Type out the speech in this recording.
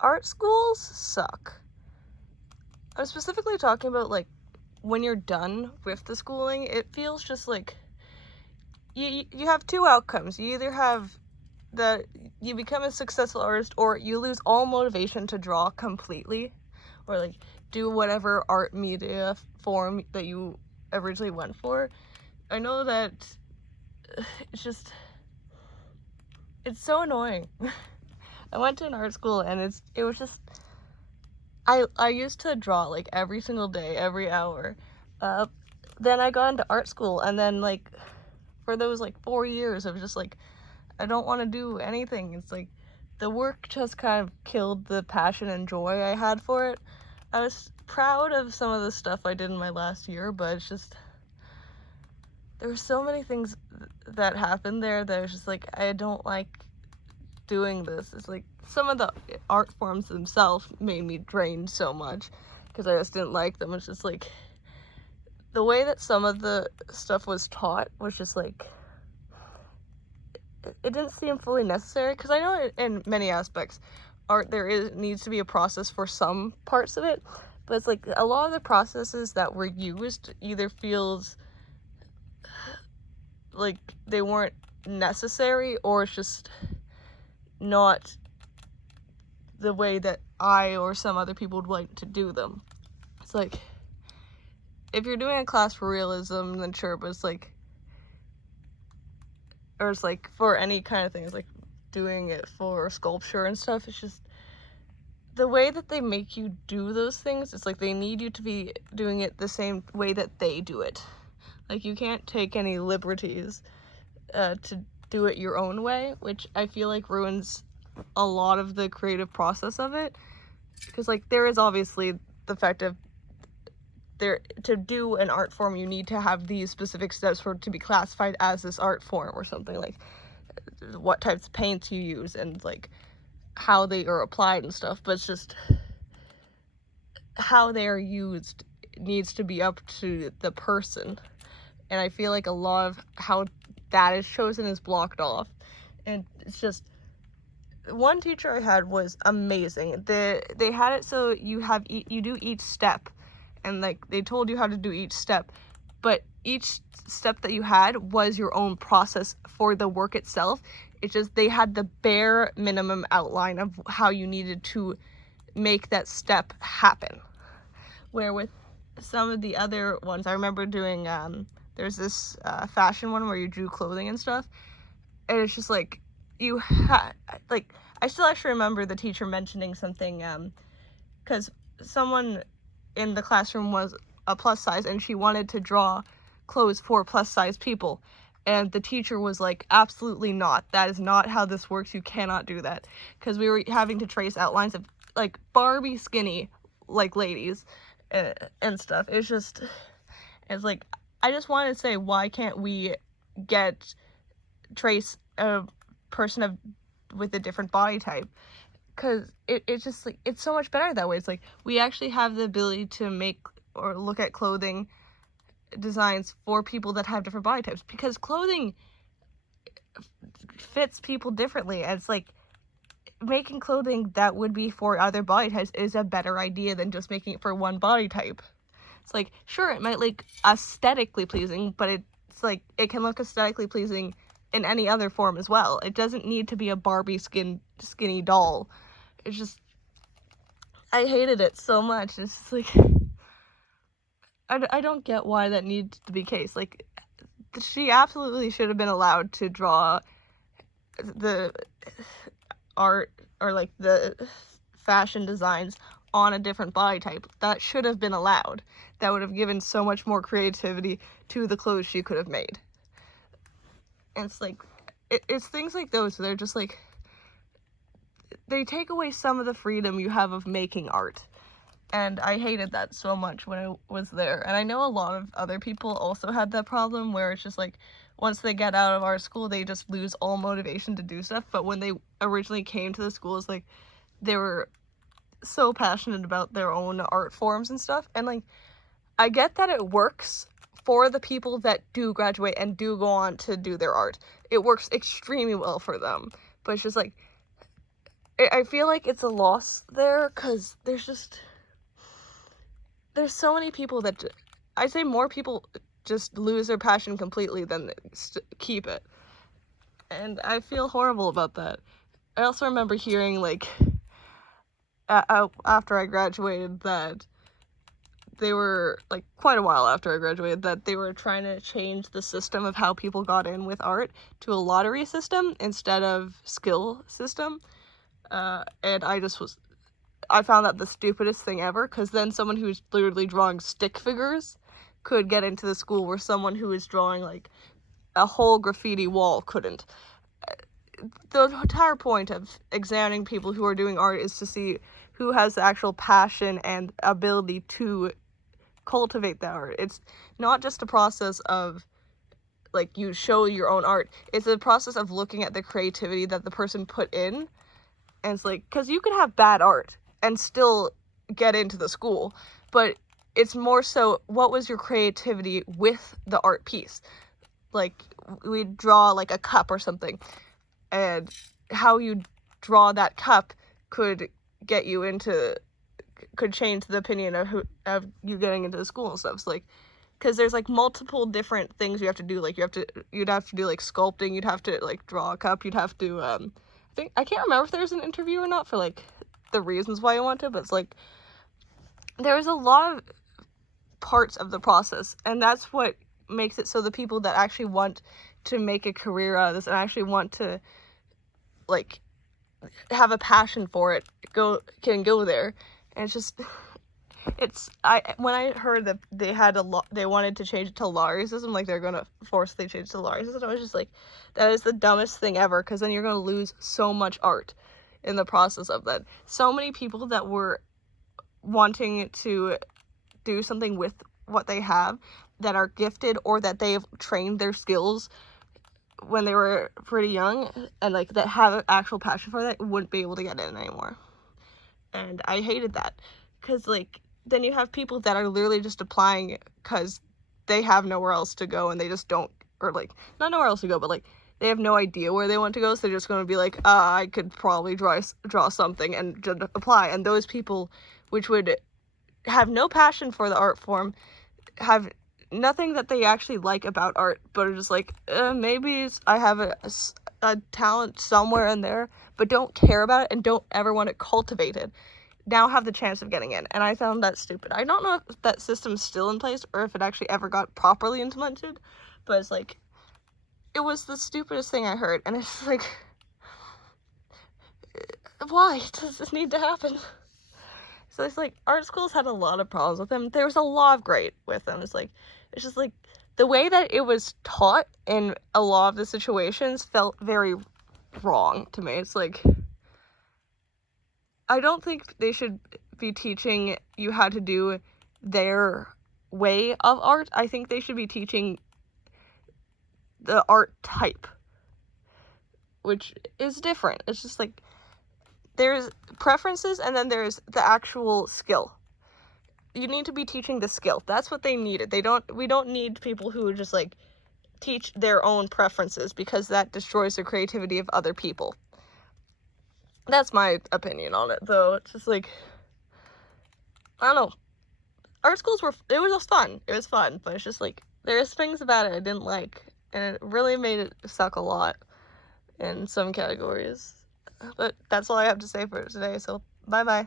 art schools suck. I'm specifically talking about, like, when you're done with the schooling, it feels just like you have two outcomes. You either have that you become a successful artist, or you lose all motivation to draw completely, or like do whatever art media form that you originally went for. I know that it's so annoying. I went to an art school and it was just I used to draw like every single day, every hour. Then I got into art school, and then like for those like 4 years of just like I don't want to do anything. It's like the work just kind of killed the passion and joy I had for it. I was proud of some of the stuff I did in my last year, but it's just there were so many things that happened there that was just like I don't like doing this. It's like some of the art forms themselves made me drained so much because I just didn't like them. It's just like the way that some of the stuff was taught was just like it didn't seem fully necessary, because I know in many aspects art needs to be a process for some parts of it, but it's like a lot of the processes that were used either feels like they weren't necessary, or it's just not the way that I or some other people would like to do them. It's like if you're doing a class for realism, then sure, but it's like, or it's like for any kind of thing, it's like doing it for sculpture and stuff, it's just the way that they make you do those things, it's like they need you to be doing it the same way that they do it. Like you can't take any liberties to do it your own way, which I feel like ruins a lot of the creative process of it, because like there is obviously the fact of there to do an art form you need to have these specific steps for it to be classified as this art form or something, like what types of paints you use and like how they are applied and stuff, but it's just how they are used needs to be up to the person, and I feel like a lot of how that is chosen is blocked off. And it's just, one teacher I had was amazing. They had it so you do each step, and like they told you how to do each step, but each step that you had was your own process for the work itself. It's just they had the bare minimum outline of how you needed to make that step happen. Where with some of the other ones, I remember doing there's this fashion one where you drew clothing and stuff, and it's just like you had like I still actually remember the teacher mentioning something because someone in the classroom was a plus size and she wanted to draw clothes for plus size people, and the teacher was like, absolutely not, that is not how this works, you cannot do that, because we were having to trace outlines of like Barbie skinny like ladies and stuff. It's like I just want to say, why can't we trace a person with a different body type? Because it's just like it's so much better that way. It's like we actually have the ability to make or look at clothing designs for people that have different body types, because clothing fits people differently, and it's like making clothing that would be for other body types is a better idea than just making it for one body type. It's like, sure, it might look aesthetically pleasing, but it's like it can look aesthetically pleasing in any other form as well. It doesn't need to be a Barbie skinny doll. It's just, I hated it so much. It's just like I don't get why that needs to be the case. Like, she absolutely should have been allowed to draw the art or like the fashion designs on a different body type. That should have been allowed. That would have given so much more creativity to the clothes she could have made. And it's like it's things like those, they're just like they take away some of the freedom you have of making art. And I hated that so much when I was there. And I know a lot of other people also had that problem, where it's just like once they get out of our school they just lose all motivation to do stuff. But when they originally came to the school, it's like they were so passionate about their own art forms and stuff. And like I get that it works for the people that do graduate and do go on to do their art. It works extremely well for them. But it's just like I feel like it's a loss there, because there's so many people that I'd say more people just lose their passion completely than keep it, and I feel horrible about that. I also remember hearing, like, after I graduated, that they were, like, quite a while after I graduated, that they were trying to change the system of how people got in with art to a lottery system instead of skill system. And I found that the stupidest thing ever, because then someone who's literally drawing stick figures could get into the school where someone who is drawing, like, a whole graffiti wall couldn't. The entire point of examining people who are doing art is to see who has the actual passion and ability to cultivate that art. It's not just a process of, like, you show your own art. It's a process of looking at the creativity that the person put in. And it's like, because you can have bad art and still get into the school, but it's more so, what was your creativity with the art piece? Like, we draw, like, a cup or something, and how you draw that cup could get you into, could change the opinion of you getting into the school and stuff. So, like, because there's, like, multiple different things you have to do. Like, you'd have to do, like, sculpting, you'd have to, like, draw a cup, you'd have to, I can't remember if there's an interview or not for, like, the reasons why you want to, but it's like, there's a lot of parts of the process, and that's what makes it so the people that actually want to make a career out of this and actually want to, like, have a passion for it can go there. And it's just, when I heard that they wanted to change it to lottery system, like they're gonna forcibly change to lottery system, I was just like, that is the dumbest thing ever, because then you're gonna lose so much art in the process of that. So many people that were wanting to do something with what they have, that are gifted or that they've trained their skills when they were pretty young, and, like, that have an actual passion for that, wouldn't be able to get in anymore. And I hated that, because, like, then you have people that are literally just applying because they have nowhere else to go, and they just don't, or, like, not nowhere else to go, but, like, they have no idea where they want to go, so they're just going to be like, I could probably draw something and just apply. And those people, which would have no passion for the art form, have nothing that they actually like about art, but are just like, maybe I have a talent somewhere in there, but don't care about it and don't ever want to cultivate it, now have the chance of getting in. And I found that stupid. I don't know if that system's still in place or if it actually ever got properly implemented, but it's like, it was the stupidest thing I heard, and it's like, why does this need to happen? So it's like, art schools had a lot of problems with them. There was a lot of great with them. It's just like, the way that it was taught in a lot of the situations felt very wrong to me. It's like, I don't think they should be teaching you how to do their way of art. I think they should be teaching the art type, which is different. It's just like, there's preferences and then there's the actual skill. You need to be teaching the skill. That's what they needed. We don't need people who just, like, teach their own preferences, because that destroys the creativity of other people. That's my opinion on it, though. It's just like, I don't know. Art schools it was fun. It was fun, but it's just like, there's things about it I didn't like, and it really made it suck a lot in some categories. But that's all I have to say for today, so bye-bye.